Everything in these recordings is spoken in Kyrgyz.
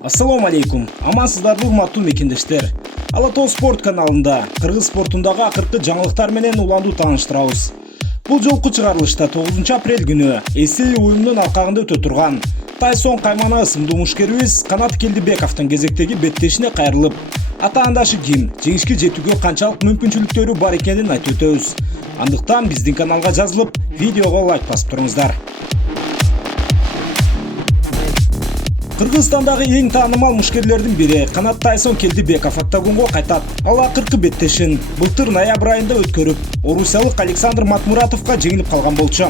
Ассаламу алейкум. Амансыздарбы урматтуу мекендештер. Ала Тоо спорт каналында кыргыз спортундагы акыркы жаңылыктар менен уланду тааныштырабыз. Бул жолку чыгарылышта 9 апрель күнү Эсей уюмунун алкагында өтө турган Тайсон Каймана ысымдуу мушкерибиз Канат Келдибековдун кезектеги беттешине кайрылып, ата-андашы ким, жеңишке жетүүгө канчалык мүмкүнчүлүктөрү бар экенин айтып өтөбүз. Андыктан биздин каналга жазылып, видеого лайк басып туруңуздар. Кыргызстандагы эң таанымал мушкерлердин бири Канат Тайсон Келдибеков октагонго кайтат. Ал акыркы беттешин былтыр ноябрь айында өткөрүп, орусиялык Александр Матмуратовго жеңилип калган болчу.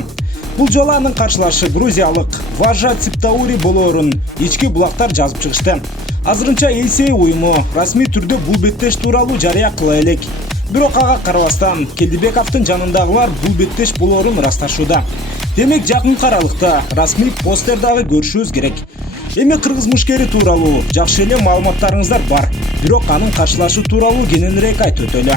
Бул жолу анын каршылашы грузиялык Важа Циптаури болоорун ички булактар жазып чыгышты. Азырынча Эсей уюму расмий түрдө бул беттеш тууралуу жарыя кыла элек. Бирок ага карабастан Келдибековдун жанындагылар бул беттеш болоорун ырасташууда. Демек жакынкы аралыкта расмий постер дагы көрүшүбүз керек. Эми кыргыз мушкери тууралуу жакшы эле маалыматтарыңыздар бар. Бирок анын каршылашы тууралуу кененирээк айтып өтөлү.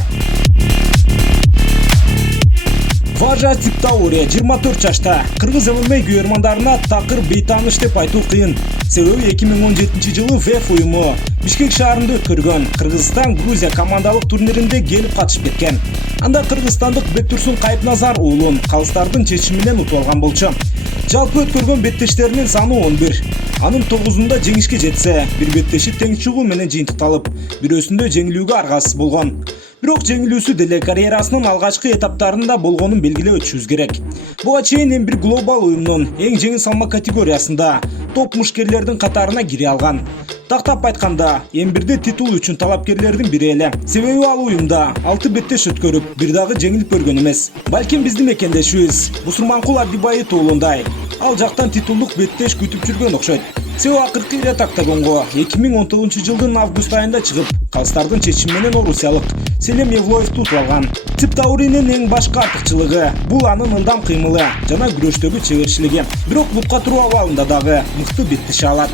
Важа Циптаури 24 жашта. Кыргыз ММА күйөрмандарына такыр бейтааныш деп айтуу кыйын. Себеби 2017 жылы ВФ уюму Бишкек шаарында өткөргөн Кыргызстан-Грузия командалык турниринде келип катышып кеткен. Анда кыргызстандык Бектурсун Кайыпназар уулун калыстардын чечими менен утуп алган болчу. Жалпы өткөргөн беттештеринин саны 11. Анын 9-unda жеңишке жетсе, бир беттеши тең чыгуу менен жыйынтыкталып, бирөөсүндө жеңилүүгө аргасыз болгон. Бирок жеңилүүсү деле карьерасынын алгачкы этаптарында болгонун белгилеп өтүшүбүз керек. Буга чейин М1 глобал уюмунун эң жеңил салмак категориясында топ мушкерлердин катарына кире алган. Тактап айтканда, М1де титул үчүн талапкерлердин бири эле. Себеби ал уюмда 6 беттеш өткөрүп, бир дагы жеңилип көргөн эмес. Балким биздин мекендешибиз Бусурманкул Абдибайыт уулундай ал жактан титулдук беттеш күтүп жүргөн окшойт. Себеби акыркы ирет октагонго 2019 жылдын август айында чыгып, калыстардын чечими менен орусиялык Селем Евлоевду утуп алган. Циптауринин эң башкы артыкчылыгы бул анын ылдам кыймылы жана күрөштөгү чеберчилиги. Бирок бутка туруу абалында дагы мыкты беттеше алат.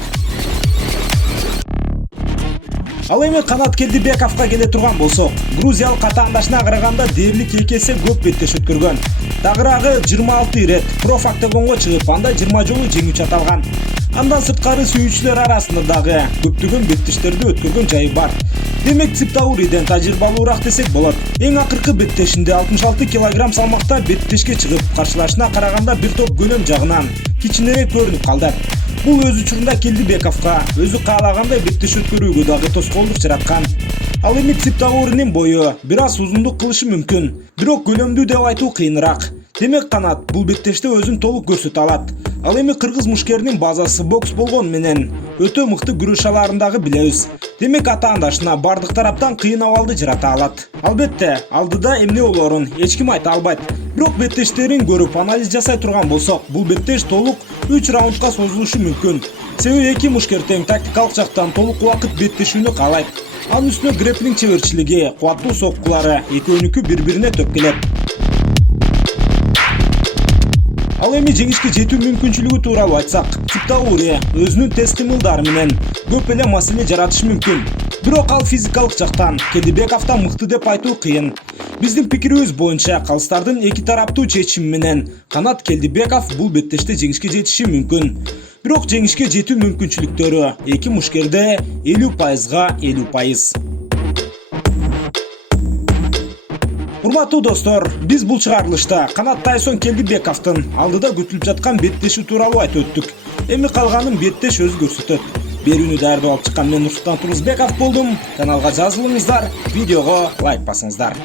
Ал эми Канат Келдибековго келе турган болсок, грузиялык ата-андашына караганда дээрлик 2 эсе көп беттеш өткөргөн. Тагыраагы 26 ирет проф октагонго чыгып, анда 20 жолу жеңүүчү аталган. Андан сырткары сүйүүчүлөр арасында дагы көптөгөн беттештерди өткөргөн жайы бар. Демек Циптауриден тажрыйбалуураак десек болот. Эң акыркы беттешинде 66 кг салмакта беттешке чыгып, каршылашына караганда бир топ көлөм жагынан кичинерээк көрүнүп калды. Бул өз учурунда Келдибековго өзү каалагандай беттеш өткөрүүгө дагы тоскоолдук жараткан. Ал эми Циптауринин бою бир аз узундук кылышы мүмкүн, бирок көлөмдүү деп айтуу кыйыныраак. Демек Канат бул беттеште өзүн толук көрсөтө алат. Ал эми кыргыз мушкеринин базасы бокс болгон менен өтө мыкты күрөш аларын дагы билебиз. Демек ата-андашына бардык тараптан кыйын абалды жарата алат. Албетте, алдыда эмне болоорун эч ким айта албайт. Бирок беттештерин көрүп анализ жасай турган болсок, бул беттеш толук 3 раундка созулушу мүмкүн. Себеби эки мушкер тең тактикалык жактан толук убакыт беттешүүнү каалайт. Анын үстүнө грэпплинг чеберчилиги, кубаттуу соккулары экөөнүкү бири-бирине төп келет. Ал эми жеңишке жетүү мүмкүнчүлүгү тууралуу айтсак, Циптаури өзүнүн тез кыймылдары менен көп эле маселе жаратышы мүмкүн. Бирок ал физикалык жактан Келдибековдон мыкты деп айтуу кыйын. Биздин пикирибиз боюнча калыстардын эки тараптуу чечими менен Канат Келдибеков бул беттеште жеңишке жетиши мүмкүн. Бирок жеңишке жетүү мүмкүнчүлүктөрү эки мушкерде 50%га 50%. Урматтуу достор, биз бул чыгарылышта Канат Тайсон Келдибековдун алдыда күтүлүп жаткан беттеши тууралуу айтып өттүк. Эми калганын беттеш өзү көрсөтөт. Берүүнү даярдап алып чыккан мен Нурсултан Турузбеков болдум. Каналга жазылыңыздар, видеого лайк басыңыздар.